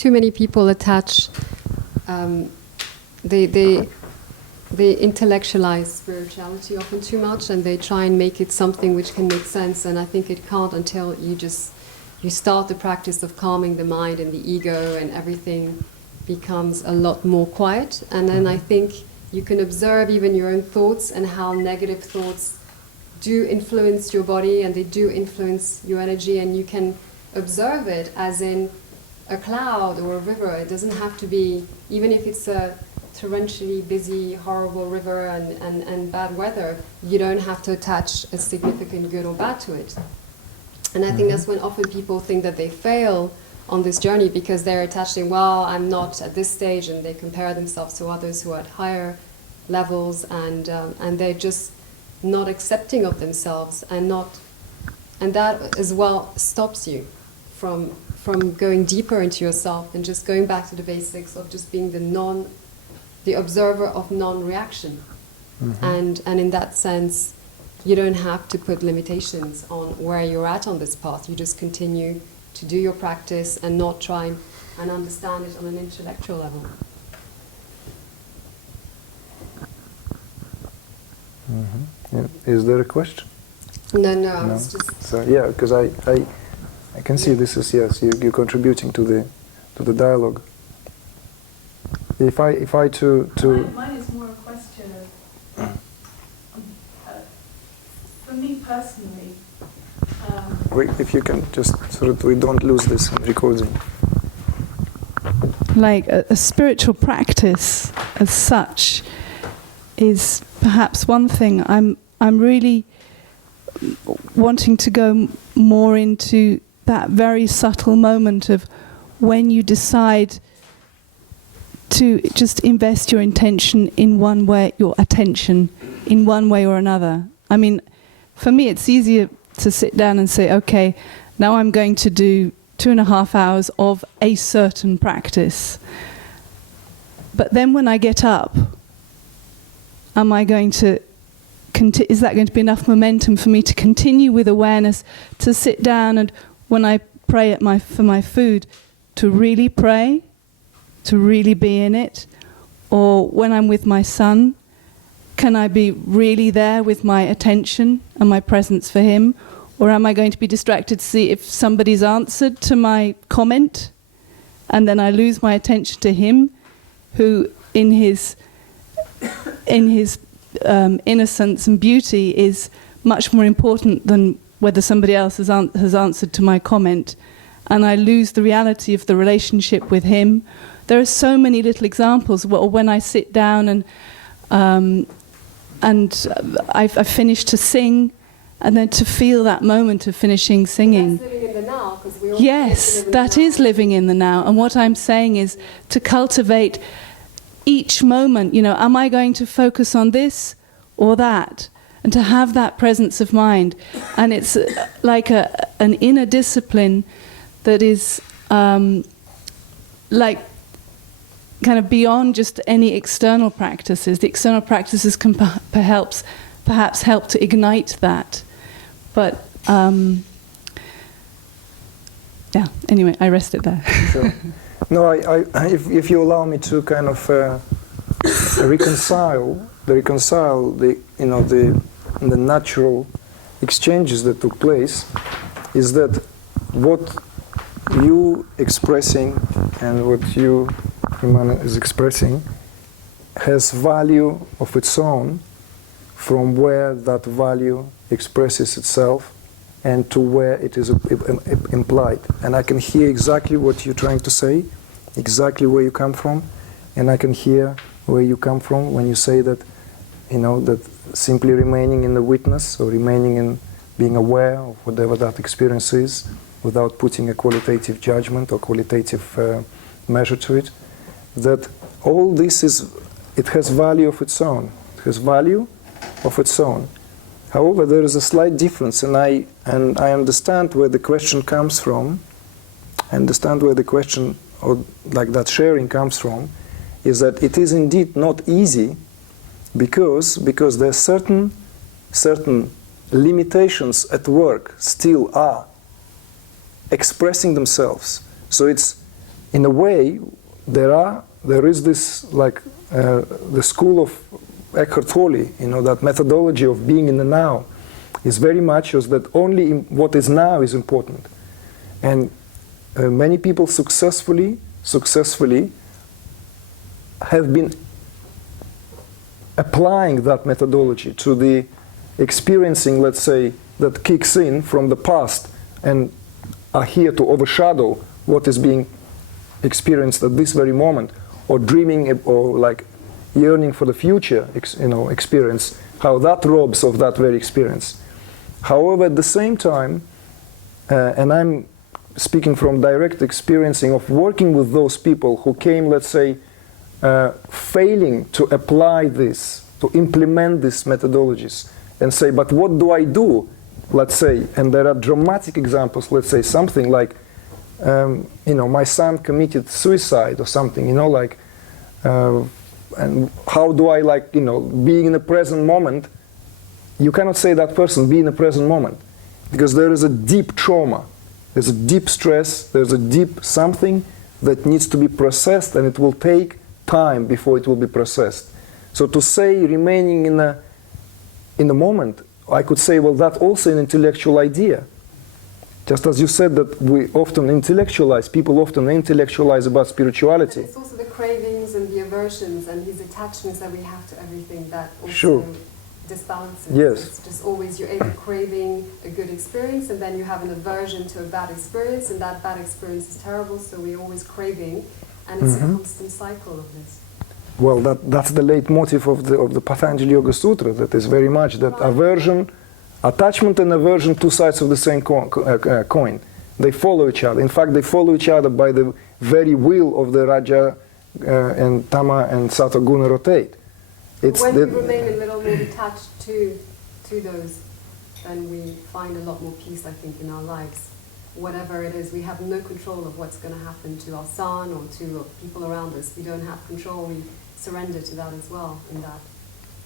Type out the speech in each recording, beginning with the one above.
too many people attach, they intellectualize spirituality often too much, and they try and make it something which can make sense, and I think it can't until you start the practice of calming the mind and the ego, and everything becomes a lot more quiet. And then I think you can observe even your own thoughts and how negative thoughts do influence your body, and they do influence your energy, and you can observe it as in a cloud or a river. It doesn't have to be, even if it's a torrentially busy, horrible river and bad weather, you don't have to attach a significant good or bad to it. And I think that's when often people think that they fail on this journey, because they're attaching, well, I'm not at this stage, and they compare themselves to others who are at higher levels, and they're just not accepting of themselves, and that as well stops you from going deeper into yourself and just going back to the basics of just being the observer of non-reaction. And in that sense, you don't have to put limitations on where you're at on this path. You just continue to do your practice and not try and understand it on an intellectual level. Yeah. Is there a question? No, I was just... So, yeah, because I can see this is, yes, you're contributing to the dialogue. If I Mine is more a question of, for me personally... if you can just, so that we don't lose this recording. Like a spiritual practice as such is perhaps one thing. I'm really wanting to go more into that very subtle moment of when you decide to just invest your intention in one way, your attention in one way or another. I mean, for me it's easier to sit down and say, okay, now I'm going to do 2.5 hours of a certain practice. But then when I get up, am I going to is that going to be enough momentum for me to continue with awareness, to sit down and when I pray for my food, to really pray, to really be in it? Or when I'm with my son, can I be really there with my attention and my presence for him? Or am I going to be distracted to see if somebody's answered to my comment, and then I lose my attention to him, who in his innocence and beauty is much more important than whether somebody else has answered to my comment, and I lose the reality of the relationship with him. There are so many little examples. Or when I sit down and I've finished to sing, and then to feel that moment of finishing singing. That's living in the now, 'cause we all yes, that is living in the now. And what I'm saying is to cultivate each moment. You know, am I going to focus on this or that? And to have that presence of mind. And it's like an inner discipline that is like kind of beyond just any external practices. The external practices can perhaps help to ignite that. But, yeah, anyway, I rest it there. Sure. No, if you allow me to kind of reconcile the natural exchanges that took place, is that what you expressing and what you, Imana, is expressing has value of its own from where that value expresses itself and to where it is implied. And I can hear exactly what you're trying to say, exactly where you come from, and I can hear where you come from when you say that, that simply remaining in the witness or remaining in being aware of whatever that experience is without putting a qualitative judgment or qualitative measure to it, that all this it has value of its own. It has value of its own. However, there is a slight difference, and I understand where the question comes from. I understand where the question, or like that sharing, comes from, is that it is indeed not easy because there are certain limitations at work still are expressing themselves. So it's in a way, there is this, like, the school of Eckhart Tolle, that methodology of being in the now is very much as that only what is now is important. And many people successfully have been applying that methodology to the experiencing, let's say, that kicks in from the past and are here to overshadow what is being experienced at this very moment, or dreaming or like yearning for the future experience, how that robs of that very experience. However, at the same time, and I'm speaking from direct experiencing of working with those people who came, let's say, failing to apply this, to implement these methodologies, and say, but what do I do? Let's say, and there are dramatic examples, let's say something like, my son committed suicide or something, and how do I, being in the present moment, you cannot say that person be in the present moment, because there is a deep trauma, there's a deep stress, there's a deep something that needs to be processed, and it will take time before it will be processed. So to say remaining in the moment, I could say, well, that's also an intellectual idea. Just as you said that we often intellectualize, people often intellectualize about spirituality. It's also the cravings and the aversions and these attachments that we have to everything that also Sure. disbalances. Yes. It's just always you're either craving a good experience and then you have an aversion to a bad experience, and that bad experience is terrible, so we're always craving, and it's a constant cycle of this. Well, that's the leitmotif of the Patanjali Yoga Sutra, that is very much that aversion, attachment and aversion, two sides of the same coin. They follow each other. In fact, they follow each other by the very will of the Raja and Tama and Sattva Guna rotate. When we remain a little more detached to those, then we find a lot more peace, I think, in our lives. Whatever it is, we have no control of what's going to happen to our son or to people around us. We don't have control. We surrender to that as well in that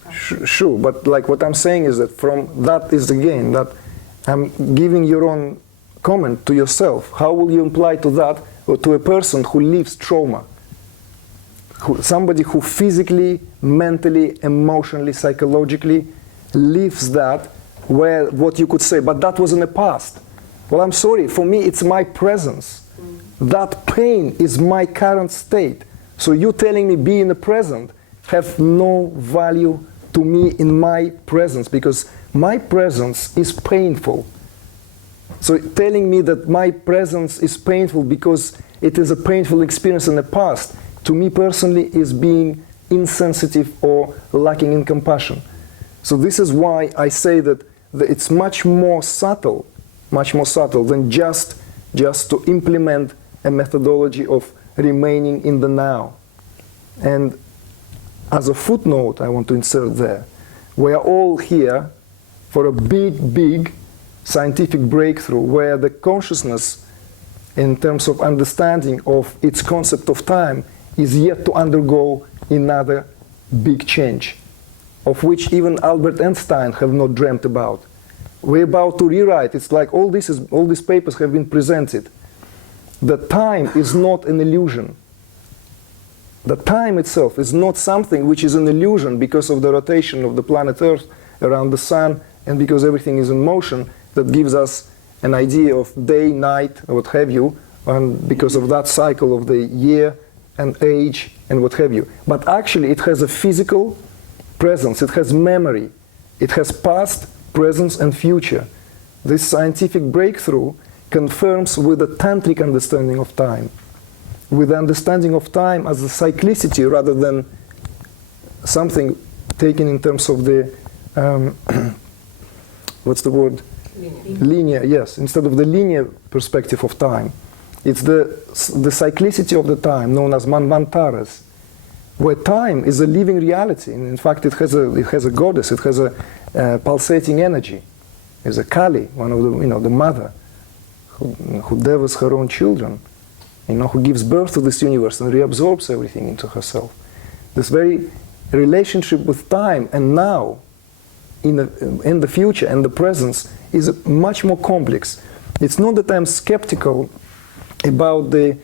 practice. Sure, but like what I'm saying is that from that is again that I'm giving your own comment to yourself. How will you apply to that or to a person who lives trauma? Somebody who physically, mentally, emotionally, psychologically lives that, where what you could say, but that was in the past. Well, I'm sorry, for me it's my presence. That pain is my current state. So you telling me be in the present have no value to me in my presence, because my presence is painful. So telling me that my presence is painful because it is a painful experience in the past, to me personally is being insensitive or lacking in compassion. So this is why I say that it's much more subtle than just to implement a methodology of remaining in the now. And as a footnote I want to insert there, we are all here for a big scientific breakthrough where the consciousness in terms of understanding of its concept of time is yet to undergo another big change, of which even Albert Einstein have not dreamt about. We're about to rewrite. It's like all these papers have been presented. The time is not an illusion. The time itself is not something which is an illusion because of the rotation of the planet Earth around the sun and because everything is in motion that gives us an idea of day, night, or what have you, and because of that cycle of the year and age and what have you. But actually it has a physical presence, it has memory, it has past, presence and future. This scientific breakthrough confirms with a tantric understanding of time, with the understanding of time as a cyclicity rather than something taken in terms of the, what's the word? Linear, yes, instead of the linear perspective of time. It's the cyclicity of the time known as manvantaras, where time is a living reality. And in fact, it has a goddess, it has a pulsating energy. There's a Kali, one of the, the mother, who devours her own children, who gives birth to this universe and reabsorbs everything into herself. This very relationship with time and now, in the future and the presence, is much more complex. It's not that I'm skeptical about the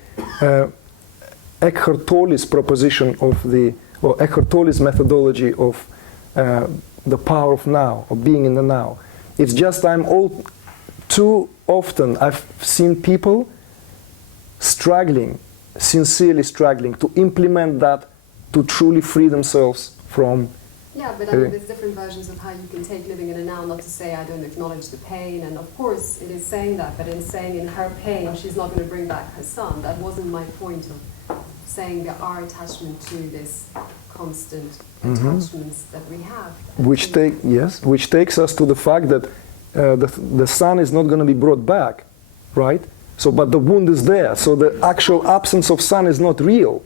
Eckhart Tolle's proposition of the, or Eckhart Tolle's methodology of the power of now, of being in the now. It's just too often I've seen people struggling, sincerely struggling to implement that to truly free themselves from. Yeah, but I mean, there's different versions of how you can take living in a now, not to say I don't acknowledge the pain, and of course it is saying that, but in saying in her pain she's not going to bring back her son. That wasn't my point of saying there are attachment to this constant attachments that we have. Which takes us to the fact that the son is not going to be brought back, right? So, but the wound is there. So the actual absence of son is not real.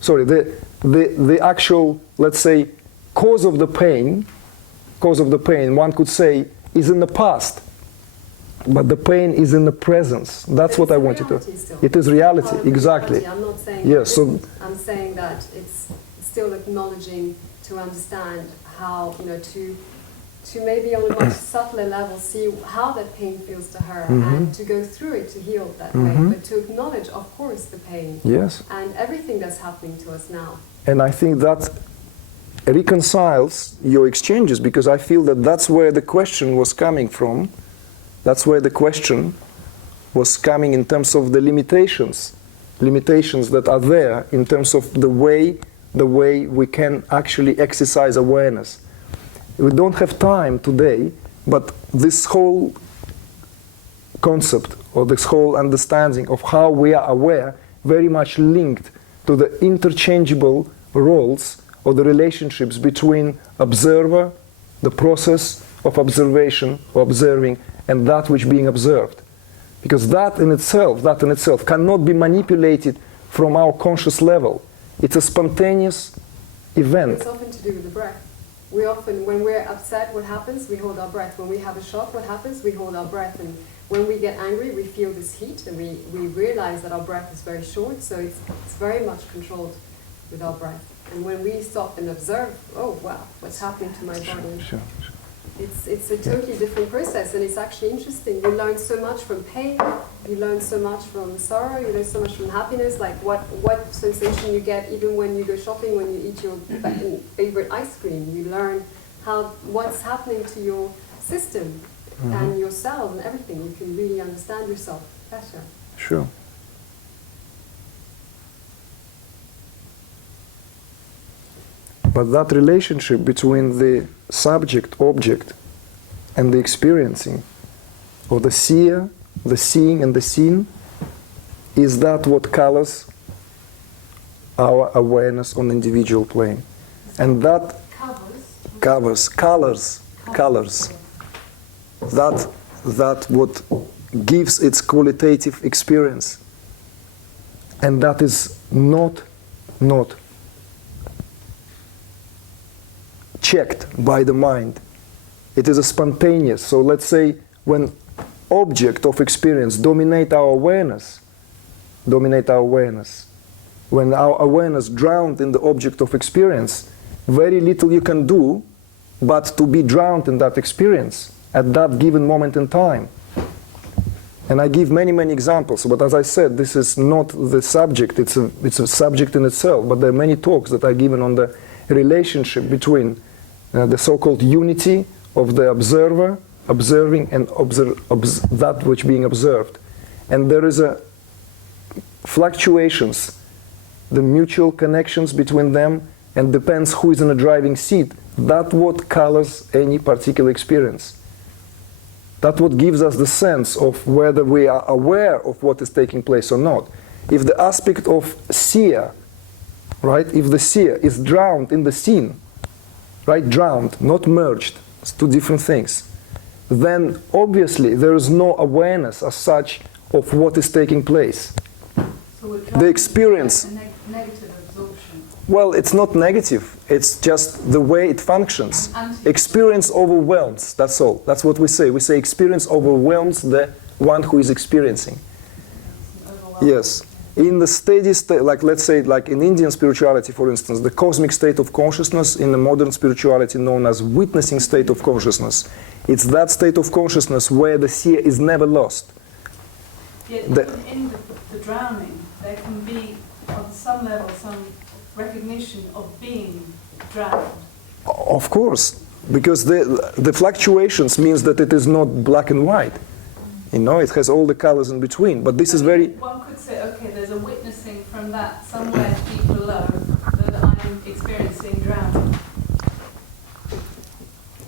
Sorry, the actual, let's say, cause of the pain, one could say, is in the past. But the pain is in the presence. That's what I wanted to. It is reality, exactly. I'm not saying yes. So I'm saying that it's still acknowledging to understand how, you know, to maybe on a much subtler level see how that pain feels to her and to go through it to heal that way, but to acknowledge, of course, the pain and everything that's happening to us now. And I think that reconciles your exchanges, because I feel that that's where the question was coming from. That's where the question was coming in terms of the limitations that are there in terms of the way we can actually exercise awareness. We don't have time today, but this whole concept or this whole understanding of how we are aware very much linked to the interchangeable roles or the relationships between observer, the process of observation or observing, and that which being observed. Because that in itself cannot be manipulated from our conscious level. It's a spontaneous event. It's often to do with the breath. We often, when we're upset, what happens? We hold our breath. When we have a shock, what happens? We hold our breath. And when we get angry, we feel this heat, and we realize that our breath is very short, so it's very much controlled with our breath. And when we stop and observe, oh wow, what's happening to my body? Sure. It's a totally different process, and it's actually interesting. You learn so much from pain, you learn so much from sorrow, you learn so much from happiness, like what sensation you get even when you go shopping, when you eat your favorite ice cream. You learn what's happening to your system and your cells and everything. You can really understand yourself better. Sure. But that relationship between the subject, object, and the experiencing, or the seer, the seeing, and the seen, is that what colors our awareness on the individual plane. And that colors. That what gives its qualitative experience. And that is not checked by the mind. It is a spontaneous. So let's say when object of experience dominate our awareness, when our awareness drowned in the object of experience, very little you can do but to be drowned in that experience at that given moment in time. And I give many examples, but as I said, this is not the subject, it's a subject in itself, but there are many talks that are given on the relationship between the so-called unity of the observer, observing, and that which being observed. And there is a fluctuations, the mutual connections between them, and depends who is in the driving seat. That's what colors any particular experience. That's what gives us the sense of whether we are aware of what is taking place or not. If the aspect of seer, right, if the seer is drowned in the scene, right, drowned, not merged, it's two different things, then obviously there is no awareness as such of what is taking place. So the experience, negative absorption. well, it's not negative, it's just the way it functions. Experience overwhelms, that's all. That's what we say. We say experience overwhelms the one who is experiencing. Yes. In the steady state, like let's say, like in Indian spirituality, for instance, the cosmic state of consciousness, in the modern spirituality known as witnessing state of consciousness, it's that state of consciousness where the seer is never lost. Yet in the drowning, there can be on some level, some recognition of being drowned. Of course, because the fluctuations means that it is not black and white. You know, it has all the colors in between. But this is very... One could say, okay, there's a witnessing from that somewhere deep below that I'm experiencing drowning.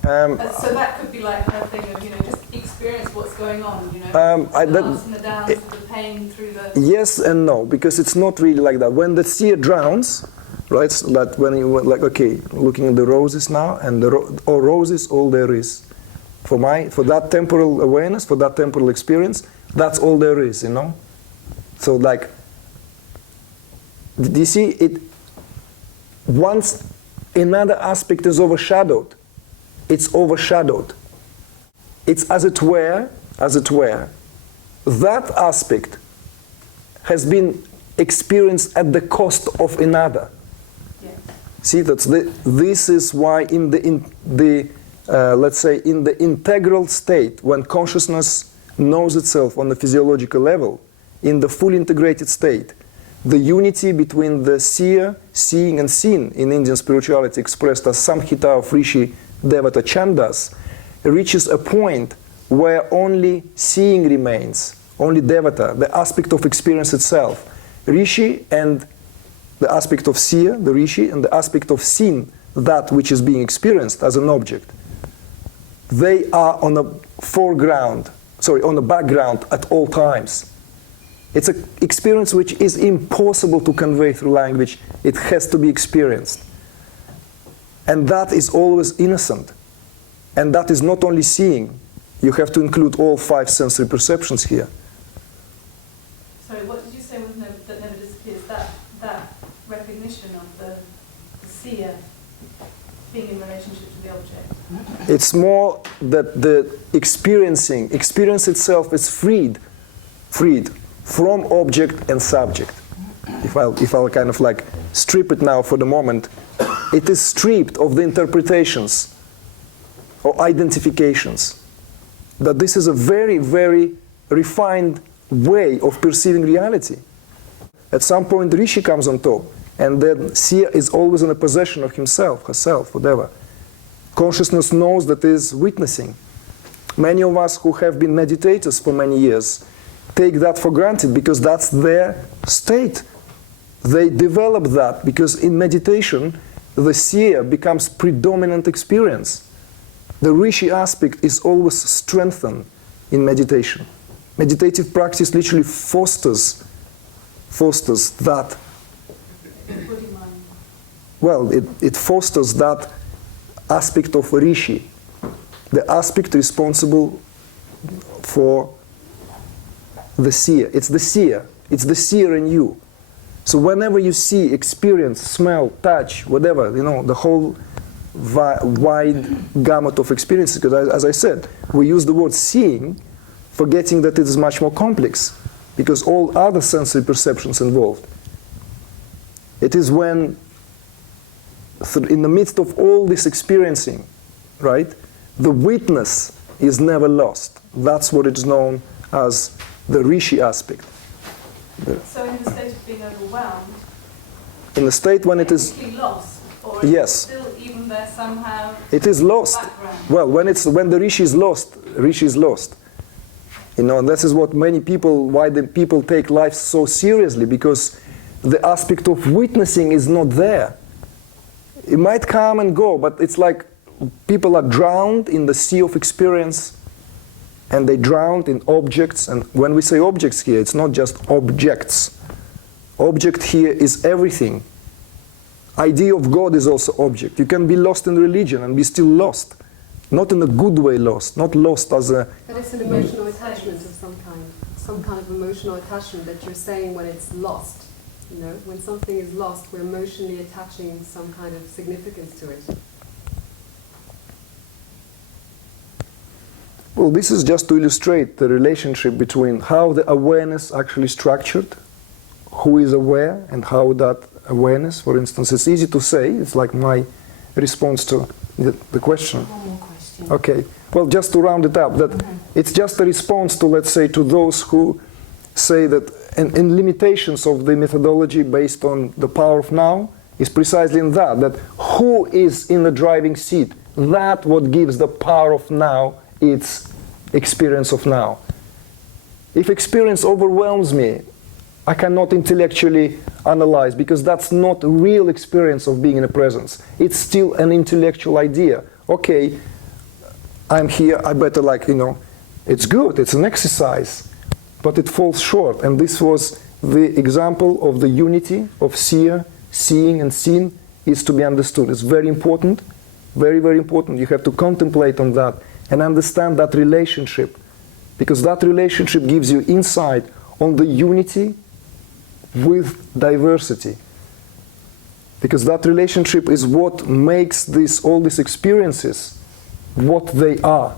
So that could be like her thing of, you know, just experience what's going on, you know, the ups and the downs, the pain through the... Yes and no, because it's not really like that. When the seer drowns, right, so that when you, like, okay, looking at the roses now, and all roses, all there is. For that temporal awareness, for that temporal experience, that's all there is, you know? So like, do you see it? Once another aspect is overshadowed, it's overshadowed. It's as it were, that aspect has been experienced at the cost of another. Yes. See, this is why let's say in the integral state, when consciousness knows itself on the physiological level, in the fully integrated state, the unity between the seer, seeing and seen in Indian spirituality expressed as Samhita of Rishi Devata Chandas, reaches a point where only seeing remains, only Devata, the aspect of experience itself. Rishi and the aspect of seer, the Rishi, and the aspect of seen, that which is being experienced as an object. They are on the foreground, on the background at all times. It's an experience which is impossible to convey through language. It has to be experienced. And that is always innocent. And that is not only seeing. You have to include all 5 sensory perceptions here. Sorry, what did you say was that never disappears? That recognition of the seer being in relationship to the object? It's more that the experience itself is freed from object and subject. If I'll kind of like strip it now for the moment, it is stripped of the interpretations or identifications. That this is a very, very refined way of perceiving reality. At some point, Rishi comes on top, and then seer is always in a possession of himself, herself, whatever. Consciousness knows that is witnessing. Many of us who have been meditators for many years take that for granted because that's their state. They develop that because in meditation, the seer becomes predominant experience. The Rishi aspect is always strengthened in meditation. Meditative practice literally fosters that. Well, it fosters that aspect of Rishi, the aspect responsible for the seer. It's the seer in you. So whenever you see, experience, smell, touch, whatever, you know, the whole wide gamut of experiences, because as I said, we use the word seeing, forgetting that it is much more complex, because all other sensory perceptions involved. It is when, in the midst of all this experiencing, right, the witness is never lost. That's what is known as the Rishi aspect. So in the state of being overwhelmed, in the state when it is lost, or is yes, it still even there somehow? It is lost. Well, when the Rishi is lost, Rishi is lost. You know, and this is what many people, why the people take life so seriously, because the aspect of witnessing is not there. It might come and go, but it's like people are drowned in the sea of experience, and they drowned in objects. And when we say objects here, it's not just objects. Object here is everything. Idea of God is also object. You can be lost in religion and be still lost. Not in a good way lost, not lost as a... But it's an emotional attachment of some kind of emotional attachment that you're saying when it's lost. You know, when something is lost, we're emotionally attaching some kind of significance to it. Well, this is just to illustrate the relationship between how the awareness actually structured, who is aware, and how that awareness, for instance, it's easy to say, it's like my response to the question. One more question. Okay, well, just to round it up, that it's just a response to, let's say, to those who say that and limitations of the methodology based on the power of now is precisely in that who is in the driving seat, that what gives the power of now, its experience of now. If experience overwhelms me, I cannot intellectually analyze, because that's not a real experience of being in a presence. It's still an intellectual idea. Okay, I'm here, I better it's good, it's an exercise, but it falls short. And this was the example of the unity of seer, seeing and seen is to be understood. It's very important, very, very important. You have to contemplate on that and understand that relationship, because that relationship gives you insight on the unity with diversity. Because that relationship is what makes all these experiences what they are.